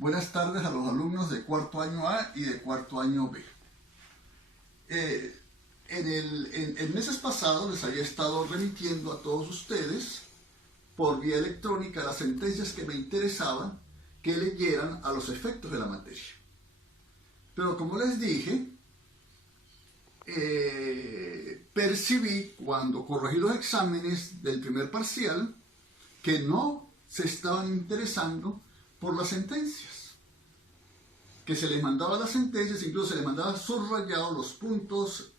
Buenas tardes a los alumnos de cuarto año A y de cuarto año B. En meses pasados les había estado remitiendo a todos ustedes por vía electrónica las sentencias que me interesaba que leyeran a los efectos de la materia. Pero como les dije, percibí cuando corregí los exámenes del primer parcial que no se estaban interesando por las sentencias, que se les mandaba las sentencias, incluso se les mandaba subrayados los puntos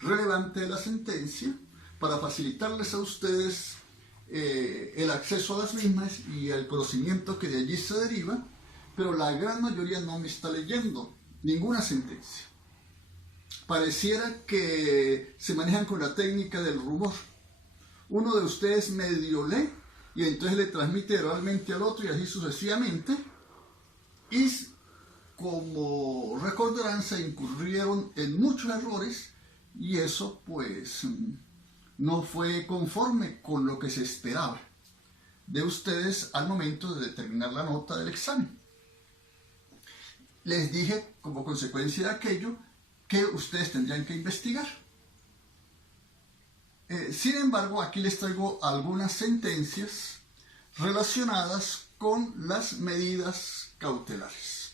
relevantes de la sentencia para facilitarles a ustedes el acceso a las mismas y el conocimiento que de allí se deriva, pero la gran mayoría no me está leyendo ninguna sentencia. Pareciera que se manejan con la técnica del rumor. Uno de ustedes medio lee y entonces le transmite oralmente al otro y así sucesivamente. Y como recordarán, se incurrieron en muchos errores y eso pues no fue conforme con lo que se esperaba de ustedes al momento de determinar la nota del examen. Les dije como consecuencia de aquello que ustedes tendrían que investigar. Sin embargo, aquí les traigo algunas sentencias relacionadas con las medidas cautelares.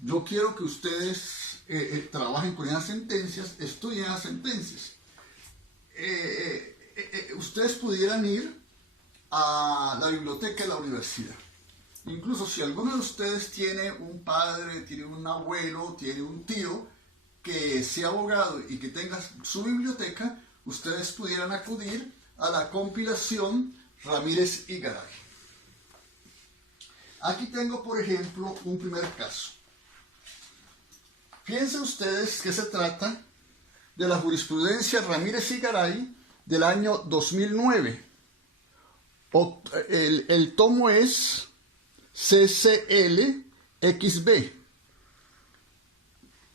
Yo quiero que ustedes trabajen con esas sentencias, estudien esas sentencias. Ustedes pudieran ir a la biblioteca de la universidad. Incluso si alguno de ustedes tiene un padre, tiene un abuelo, tiene un tío que sea abogado y que tenga su biblioteca, ustedes pudieran acudir a la compilación Ramírez y Garay. Aquí tengo, por ejemplo, un primer caso. Piensen ustedes que se trata de la jurisprudencia Ramírez y Garay del año 2009. El tomo es CCL-XB.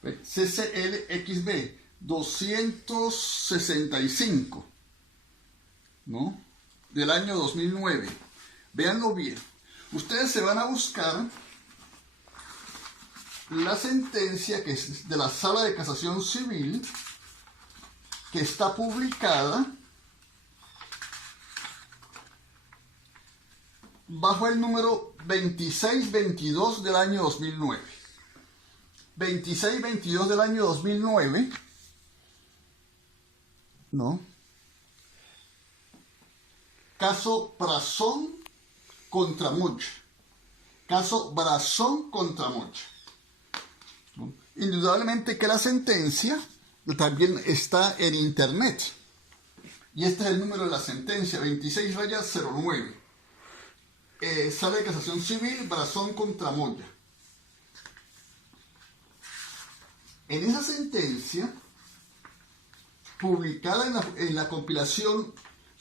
CCL-XB 265, ¿no? Del año 2009. Véanlo bien. Ustedes se van a buscar la sentencia que es de la Sala de Casación Civil, que está publicada bajo el número 2622 del año 2009. 2622 del año 2009, ¿no? Caso Brazón contra Mocha. Caso Brazón contra Mocha. ¿No? Indudablemente que la sentencia también está en internet. Y este es el número de la sentencia, 26-09. Sala de Casación Civil, Brazón contra Moya. En esa sentencia, publicada en la compilación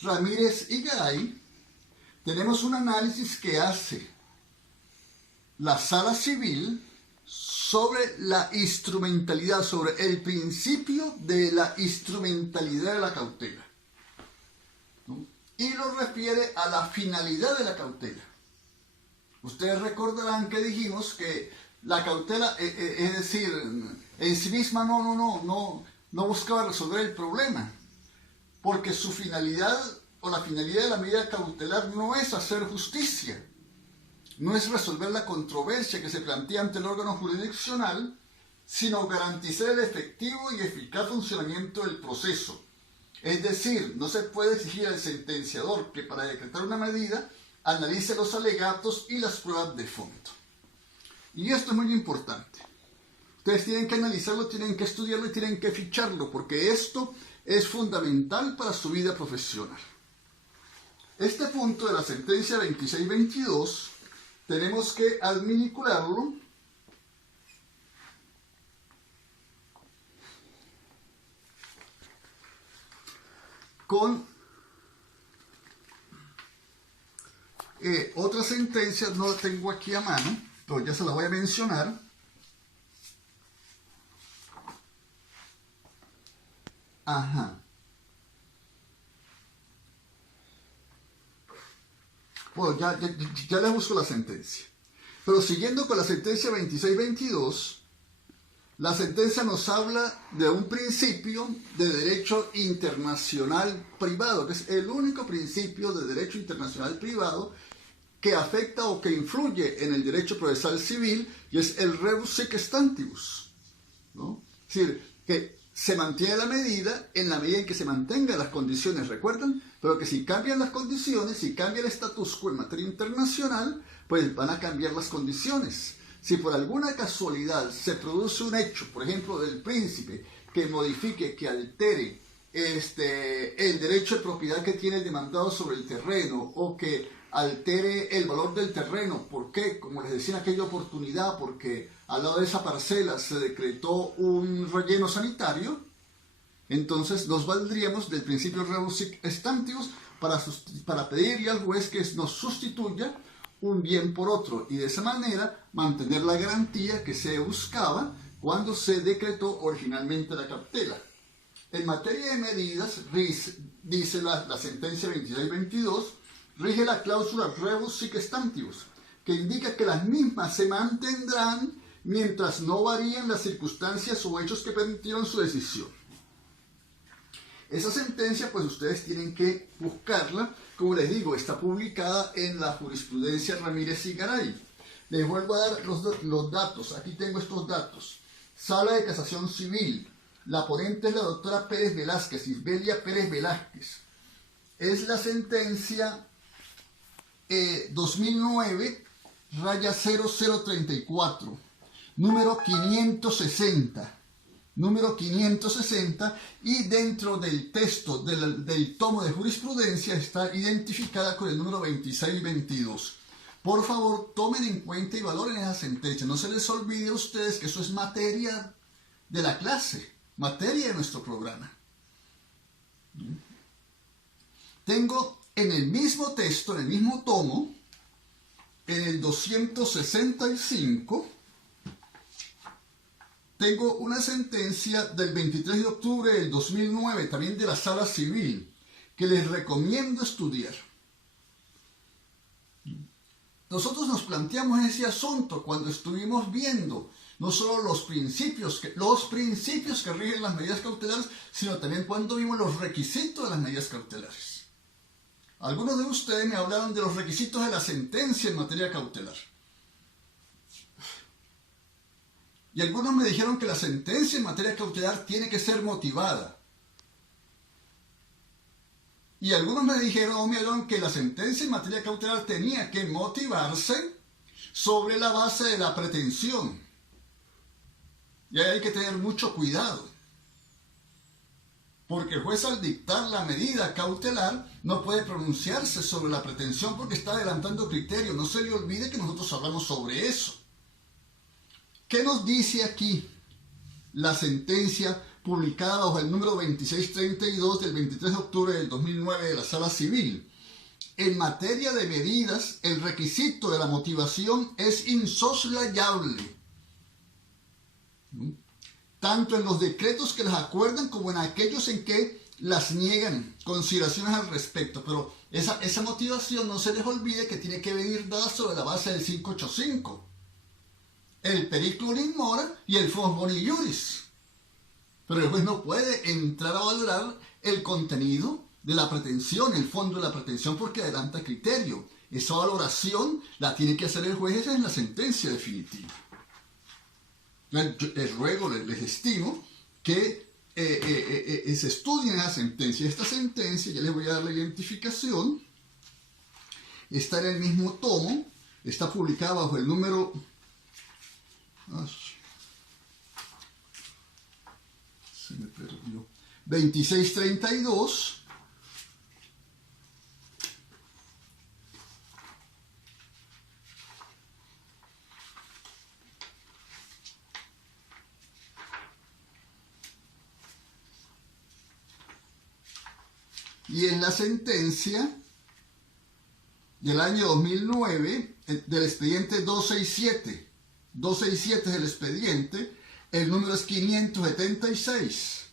Ramírez y Garay, tenemos un análisis que hace la Sala Civil sobre la instrumentalidad, sobre el principio de la instrumentalidad de la cautela, ¿no? Y lo refiere a la finalidad de la cautela. Ustedes recordarán que dijimos que la cautela, es decir, en sí misma no buscaba resolver el problema, porque su finalidad o la finalidad de la medida cautelar no es hacer justicia, no es resolver la controversia que se plantea ante el órgano jurisdiccional, sino garantizar el efectivo y eficaz funcionamiento del proceso. Es decir, no se puede exigir al sentenciador que para decretar una medida analice los alegatos y las pruebas de fondo. Y esto es muy importante. Ustedes tienen que analizarlo, tienen que estudiarlo y tienen que ficharlo, porque esto es fundamental para su vida profesional. Este punto de la sentencia 2622 tenemos que adminicularlo con otra sentencia, no la tengo aquí a mano, pero ya se la voy a mencionar. Ajá. Bueno, ya les busco la sentencia. Pero siguiendo con la sentencia 2622, la sentencia nos habla de un principio de derecho internacional privado, que es el único principio de derecho internacional privado que afecta o que influye en el derecho procesal civil, y es el rebus sic stantibus, ¿no? Es decir, que se mantiene la medida en la medida en que se mantengan las condiciones, ¿recuerdan? Pero que si cambian las condiciones, si cambia el status quo en materia internacional, pues van a cambiar las condiciones. Si por alguna casualidad se produce un hecho, por ejemplo, del príncipe, que modifique, que altere el derecho de propiedad que tiene el demandado sobre el terreno, o que altere el valor del terreno, ¿por qué? Como les decía en aquella oportunidad, porque al lado de esa parcela se decretó un relleno sanitario, entonces nos valdríamos del principio rebus sic stantibus para pedirle al juez que nos sustituya un bien por otro, y de esa manera mantener la garantía que se buscaba cuando se decretó originalmente la cautela. En materia de medidas, dice la sentencia 2622, rige la cláusula rebus sic stantibus, que indica que las mismas se mantendrán mientras no varíen las circunstancias o hechos que permitieron su decisión. Esa sentencia, pues ustedes tienen que buscarla. Como les digo, está publicada en la jurisprudencia Ramírez y Garay. Les vuelvo a dar los datos. Aquí tengo estos datos. Sala de Casación Civil. La ponente es la doctora Pérez Velázquez, Isbelia Pérez Velázquez. Es la sentencia 2009-0034, número 560. Número 560, y dentro del texto del tomo de jurisprudencia está identificada con el número 2622. Por favor, tomen en cuenta y valoren esa sentencia. No se les olvide a ustedes que eso es materia de la clase, materia de nuestro programa. Tengo en el mismo texto, en el mismo tomo, en el 265, tengo una sentencia del 23 de octubre del 2009, también de la Sala Civil, que les recomiendo estudiar. Nosotros nos planteamos ese asunto cuando estuvimos viendo no solo los principios que rigen las medidas cautelares, sino también cuando vimos los requisitos de las medidas cautelares. Algunos de ustedes me hablaron de los requisitos de la sentencia en materia cautelar. Y algunos me dijeron que la sentencia en materia cautelar tiene que ser motivada. Y algunos me dijeron que la sentencia en materia cautelar tenía que motivarse sobre la base de la pretensión. Y ahí hay que tener mucho cuidado. Porque el juez, al dictar la medida cautelar, no puede pronunciarse sobre la pretensión porque está adelantando criterio. No se le olvide que nosotros hablamos sobre eso. ¿Qué nos dice aquí la sentencia publicada bajo el número 2632 del 23 de octubre del 2009 de la Sala Civil? En materia de medidas, el requisito de la motivación es insoslayable, tanto en los decretos que las acuerdan como en aquellos en que las niegan, consideraciones al respecto. Pero esa motivación, no se les olvide que tiene que venir dada sobre la base del 585. El periculum in mora y el fons boni iuris. Pero el juez no puede entrar a valorar el contenido de la pretensión, el fondo de la pretensión, porque adelanta criterio. Esa valoración la tiene que hacer el juez, esa es la sentencia definitiva. Les ruego, les estimo que se estudien esa sentencia. Esta sentencia, ya les voy a dar la identificación, está en el mismo tomo, está publicada bajo el número... se me perdió. 2632. Y en la sentencia del año 2009, del expediente 267, 267 es el expediente, el número es 576.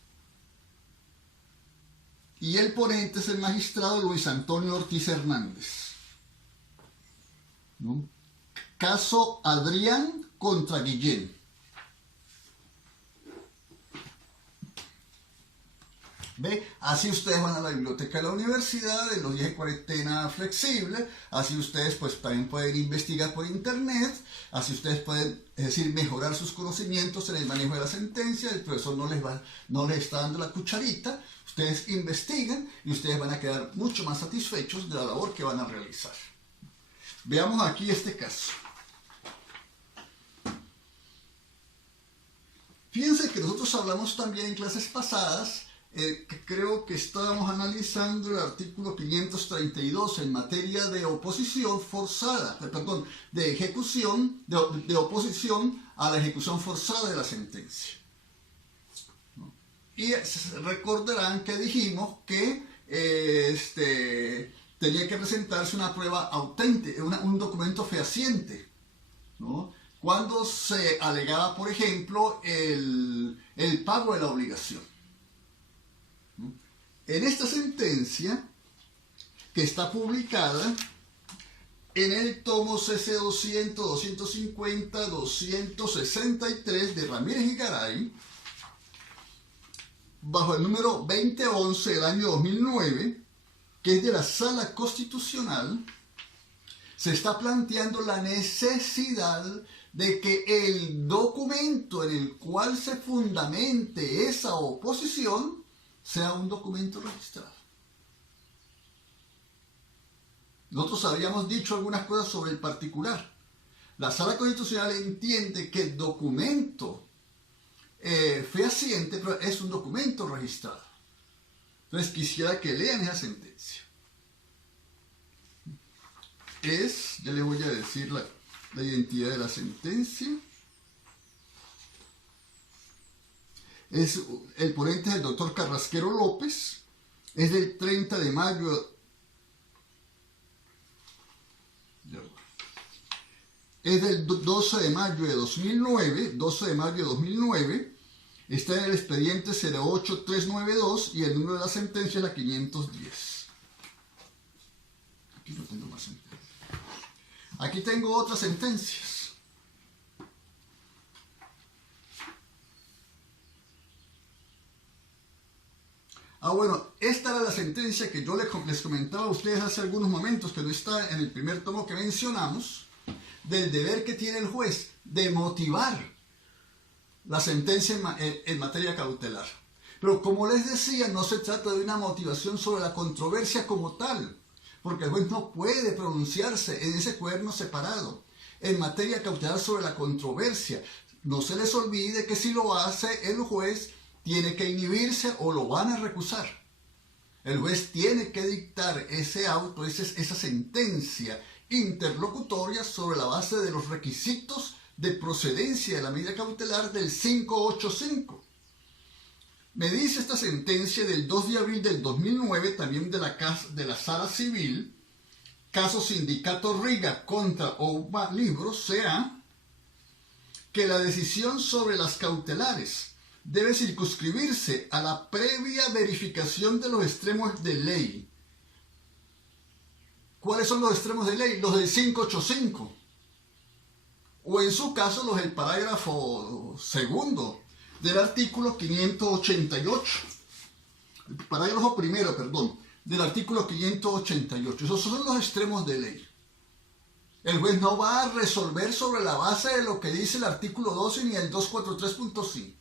Y el ponente es el magistrado Luis Antonio Ortiz Hernández. ¿No? caso Adrián contra Guillén. ¿Ve? Así ustedes van a la biblioteca de la universidad en los días de cuarentena flexible, así ustedes pues también pueden investigar por internet, así ustedes pueden, es decir, mejorar sus conocimientos en el manejo de la sentencia, el profesor no les está dando la cucharita, ustedes investigan y ustedes van a quedar mucho más satisfechos de la labor que van a realizar. Veamos aquí este caso. Fíjense que nosotros hablamos también en clases pasadas, que creo que estábamos analizando el artículo 532 en materia de oposición forzada, perdón, de ejecución, de oposición a la ejecución forzada de la sentencia. Y recordarán que dijimos que tenía que presentarse una prueba auténtica, un documento fehaciente, ¿no? Cuando se alegaba, por ejemplo, el pago de la obligación. En esta sentencia, que está publicada en el tomo CC 200, 250, 263 de Ramírez y Garay, bajo el número 2011 del año 2009, que es de la Sala Constitucional, se está planteando la necesidad de que el documento en el cual se fundamente esa oposición sea un documento registrado. Nosotros habíamos dicho algunas cosas sobre el particular. La Sala Constitucional entiende que el documento fehaciente es un documento registrado. Entonces quisiera que lean esa sentencia. Ya les voy a decir la identidad de la sentencia. El ponente es el doctor Carrasquero López, es del 30 de mayo, es del 12 de mayo de 2009, está en el expediente 08392 y el número de la sentencia es la 510. Aquí no tengo más sentencias. Aquí tengo otras sentencias. Bueno, esta era la sentencia que yo les comentaba a ustedes hace algunos momentos, que no está en el primer tomo que mencionamos, del deber que tiene el juez de motivar la sentencia en materia cautelar. Pero como les decía, no se trata de una motivación sobre la controversia como tal, porque el juez no puede pronunciarse en ese cuaderno separado en materia cautelar sobre la controversia. No se les olvide que si lo hace el juez, tiene que inhibirse o lo van a recusar. El juez tiene que dictar ese auto, esa sentencia interlocutoria sobre la base de los requisitos de procedencia de la medida cautelar del 585. Me dice esta sentencia del 2 de abril del 2009, también de la Sala Civil, caso Sindicato Riga contra OVA Libros, sea que la decisión sobre las cautelares debe circunscribirse a la previa verificación de los extremos de ley. ¿Cuáles son los extremos de ley? Los del 585. O en su caso, los del parágrafo segundo del artículo 588. El parágrafo primero, perdón, del artículo 588. Esos son los extremos de ley. El juez no va a resolver sobre la base de lo que dice el artículo 12 ni el 243.5.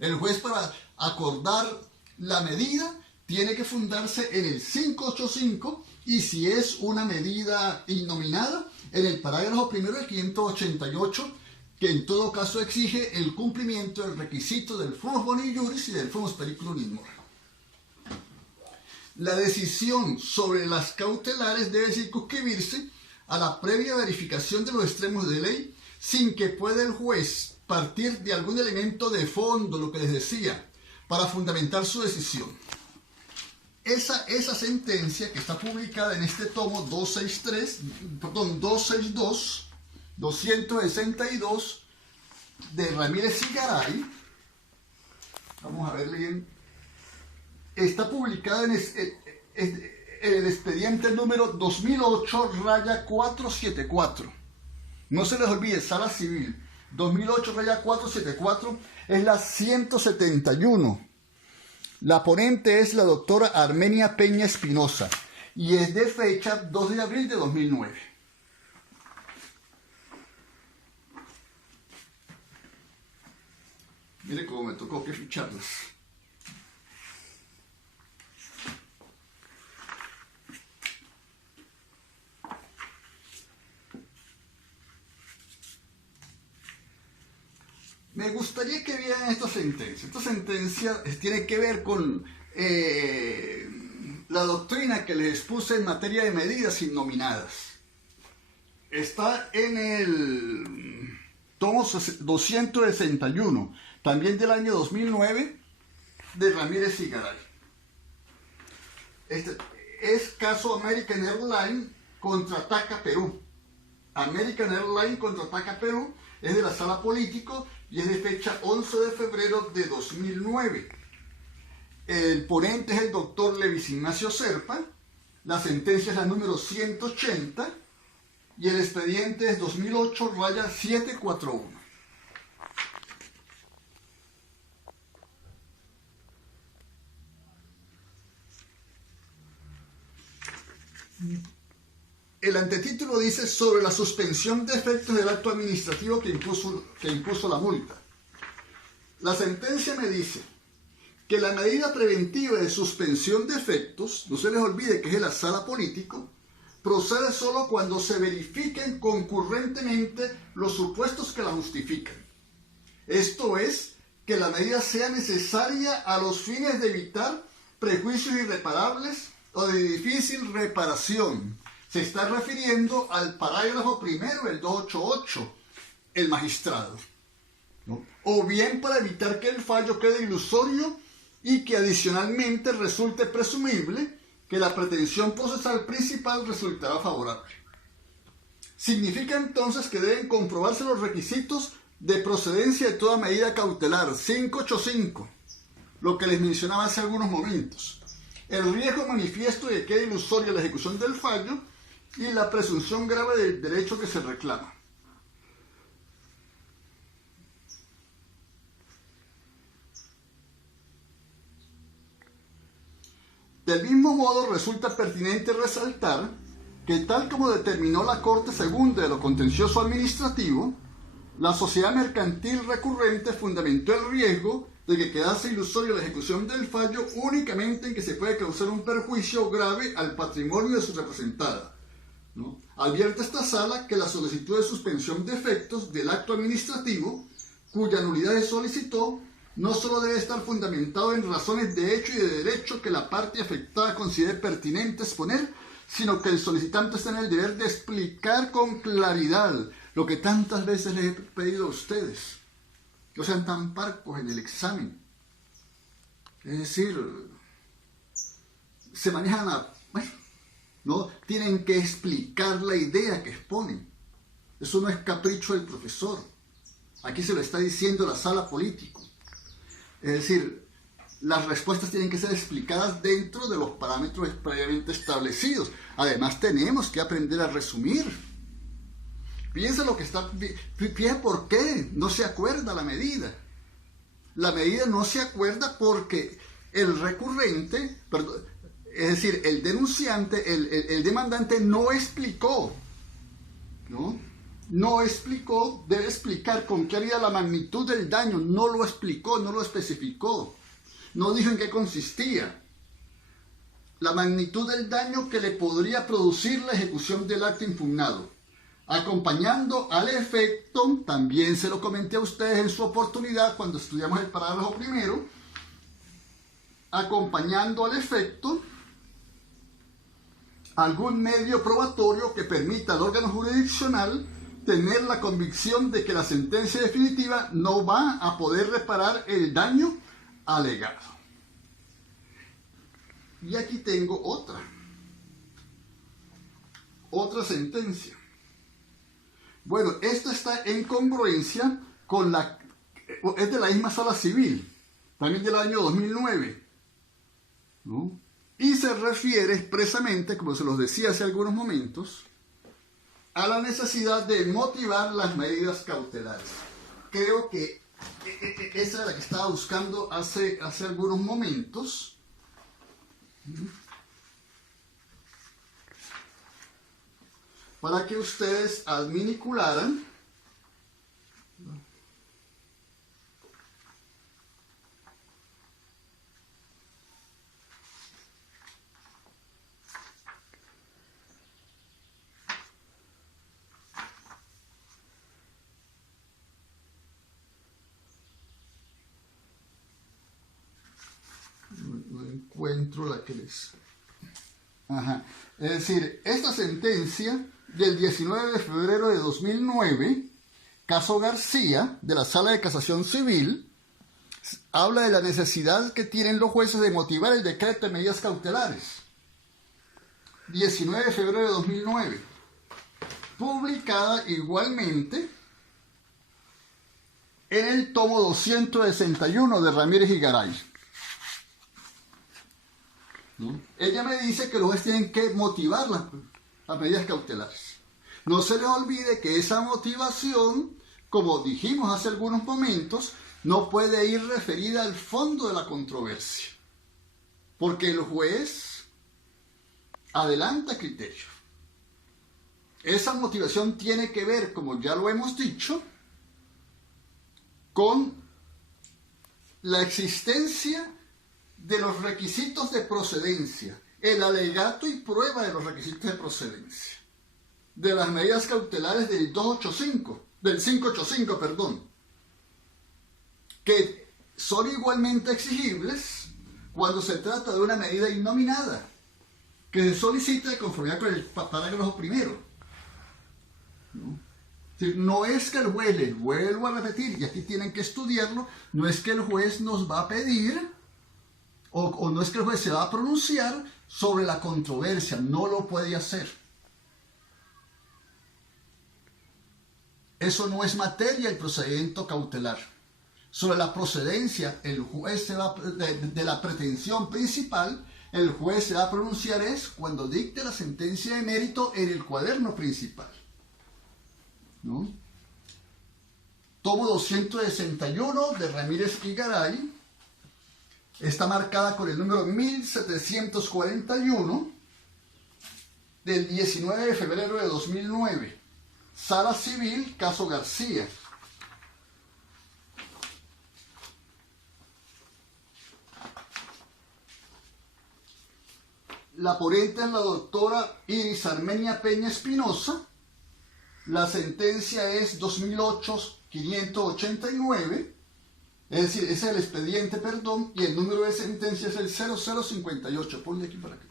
El juez, para acordar la medida, tiene que fundarse en el 585 y si es una medida innominada, en el parágrafo primero del 588, que en todo caso exige el cumplimiento del requisito del fumus boni iuris y del fumus periculum in morem. La decisión sobre las cautelares debe circunscribirse a la previa verificación de los extremos de ley, sin que pueda el juez partir de algún elemento de fondo, lo que les decía, para fundamentar su decisión. Esa sentencia que está publicada en este tomo 262, 262 de Ramírez y Garay, vamos a verle bien, está publicada en el expediente número 2008-474. No se les olvide, Sala Civil 2008-474 es la 171. La ponente es la doctora Armenia Peña Espinosa y es de fecha 2 de abril de 2009. Mire cómo me tocó que ficharlas. Me gustaría que vieran esta sentencia. Esta sentencia tiene que ver con la doctrina que les expuse en materia de medidas innominadas. Está en el tomo 261, también del año 2009, de Ramírez y Garay. Este es caso American Airlines contra TACA Perú. American Airlines contra TACA Perú es de la Sala Político y es de fecha 11 de febrero de 2009. El ponente es el doctor Levis Ignacio Serpa, la sentencia es la número 180 y el expediente es 2008-741. El antetítulo dice sobre la suspensión de efectos del acto administrativo que impuso la multa. La sentencia me dice que la medida preventiva de suspensión de efectos, no se les olvide que es de la Sala Político, procede solo cuando se verifiquen concurrentemente los supuestos que la justifican. Esto es, que la medida sea necesaria a los fines de evitar prejuicios irreparables o de difícil reparación. Se está refiriendo al parágrafo primero del 288, el magistrado, ¿no? O bien para evitar que el fallo quede ilusorio y que adicionalmente resulte presumible que la pretensión procesal principal resultará favorable. Significa entonces que deben comprobarse los requisitos de procedencia de toda medida cautelar, 585, lo que les mencionaba hace algunos momentos. El riesgo manifiesto de que quede ilusoria la ejecución del fallo y la presunción grave del derecho que se reclama. Del mismo modo, resulta pertinente resaltar que, tal como determinó la Corte Segunda de lo Contencioso Administrativo, la sociedad mercantil recurrente fundamentó el riesgo de que quedase ilusoria la ejecución del fallo únicamente en que se puede causar un perjuicio grave al patrimonio de su representada, ¿no? Advierte esta sala que la solicitud de suspensión de efectos del acto administrativo, cuya nulidad se solicitó, no solo debe estar fundamentado en razones de hecho y de derecho que la parte afectada considere pertinente exponer, sino que el solicitante está en el deber de explicar con claridad lo que tantas veces les he pedido a ustedes. No sean tan parcos en el examen. Es decir, se manejan ¿no? Tienen que explicar la idea que exponen. Eso no es capricho del profesor. Aquí se lo está diciendo la Sala Político. Es decir, las respuestas tienen que ser explicadas dentro de los parámetros previamente establecidos. Además, tenemos que aprender a resumir. Piensa lo que está... Fíjate por qué no se acuerda la medida. La medida no se acuerda porque el recurrente, es decir, el denunciante, el demandante no explicó, ¿no? No explicó, debe explicar con claridad la magnitud del daño, no lo explicó, no lo especificó, no dijo en qué consistía. La magnitud del daño que le podría producir la ejecución del acto impugnado. Acompañando al efecto, también se lo comenté a ustedes en su oportunidad cuando estudiamos el parágrafo primero, acompañando al efecto algún medio probatorio que permita al órgano jurisdiccional tener la convicción de que la sentencia definitiva no va a poder reparar el daño alegado. Y aquí tengo otra sentencia. Bueno, esta está en congruencia con es de la misma Sala Civil, también del año 2009, ¿no? Y se refiere expresamente, como se los decía hace algunos momentos, a la necesidad de motivar las medidas cautelares. Creo que esa es la que estaba buscando hace algunos momentos. Para que ustedes adminicularan no encuentro la que les... Ajá. Es decir, esta sentencia del 19 de febrero de 2009, caso García, de la Sala de Casación Civil, habla de la necesidad que tienen los jueces de motivar el decreto de medidas cautelares. 19 de febrero de 2009. Publicada igualmente en el tomo 261 de Ramírez y Garay. ¿No? Ella me dice que los jueces tienen que motivar las medidas cautelares. No se les olvide que esa motivación, como dijimos hace algunos momentos, no puede ir referida al fondo de la controversia, porque el juez adelanta criterio. Esa motivación tiene que ver, como ya lo hemos dicho, con la existencia de los requisitos de procedencia, el alegato y prueba de los requisitos de procedencia, de las medidas cautelares del 585, perdón, que son igualmente exigibles cuando se trata de una medida innominada, que se solicita de conformidad con el parágrafo primero. ¿No? Es decir, no es que el juez, les vuelvo a repetir, y aquí tienen que estudiarlo, no es que el juez nos va a pedir, o no es que el juez se va a pronunciar sobre la controversia, no lo puede hacer. Eso no es materia del procedimiento cautelar. Sobre la procedencia, el juez se va de la pretensión principal, el juez se va a pronunciar es cuando dicte la sentencia de mérito en el cuaderno principal. ¿No? Tomo 261 de Ramírez y Garay está marcada con el número 1741 del 19 de febrero de 2009. Sala Civil, caso García. La ponente es la doctora Iris Armenia Peña Espinosa. La sentencia es 2008-589. Es decir, ese es el expediente, perdón, y el número de sentencia es el 0058. Ponle aquí para acá.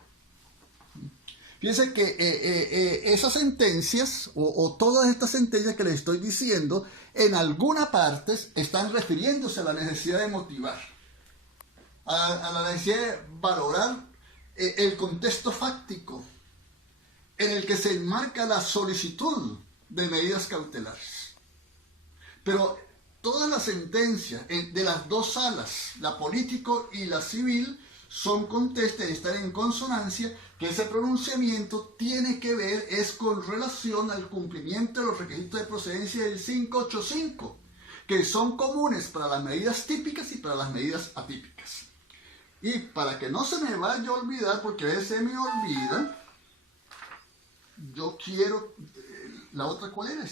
Fíjense que esas sentencias, o todas estas sentencias que les estoy diciendo, en alguna parte están refiriéndose a la necesidad de motivar, a la necesidad de valorar el contexto fáctico en el que se enmarca la solicitud de medidas cautelares. Pero todas las sentencias de las dos salas, la político y la civil, son contestes, están en consonancia, que ese pronunciamiento tiene que ver, es con relación al cumplimiento de los requisitos de procedencia del 585, que son comunes para las medidas típicas y para las medidas atípicas. Y para que no se me vaya a olvidar, porque a veces se me olvida, yo quiero, la otra, ¿cuál era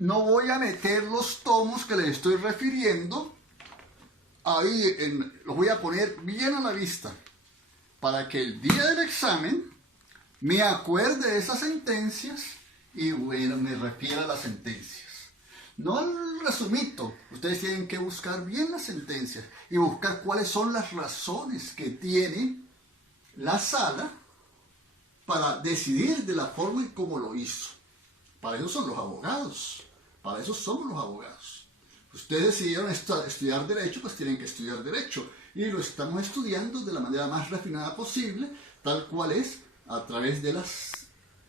No voy a meter los tomos que les estoy refiriendo, ahí los voy a poner bien a la vista, para que el día del examen me acuerde de esas sentencias y bueno, me refiera a las sentencias. No al resumito, ustedes tienen que buscar bien las sentencias y buscar cuáles son las razones que tiene la sala para decidir de la forma y cómo lo hizo. Para eso son los abogados, para eso somos los abogados. Ustedes decidieron estudiar Derecho, pues tienen que estudiar Derecho. Y lo estamos estudiando de la manera más refinada posible, tal cual es, a través de las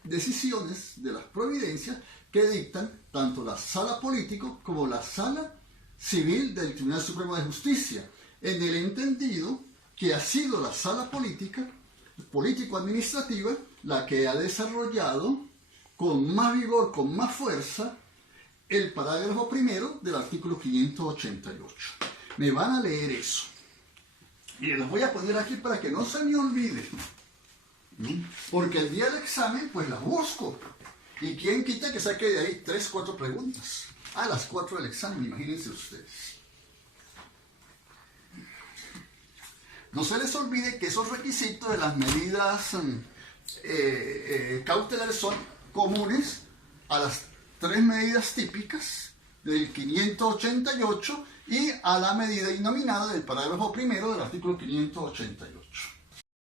decisiones, de las providencias que dictan tanto la Sala Político como la Sala Civil del Tribunal Supremo de Justicia, en el entendido que ha sido la Sala Político-Administrativa la que ha desarrollado con más vigor, con más fuerza, el parágrafo primero del artículo 588. Me van a leer eso. Y los voy a poner aquí para que no se me olvide. Porque el día del examen, pues las busco. ¿Y quién quita que saque de ahí 3, 4 preguntas? A las 4 del examen, imagínense ustedes. No se les olvide que esos requisitos de las medidas cautelares son comunes a las 3 medidas típicas del 588 y a la medida innominada del parágrafo primero del artículo 588.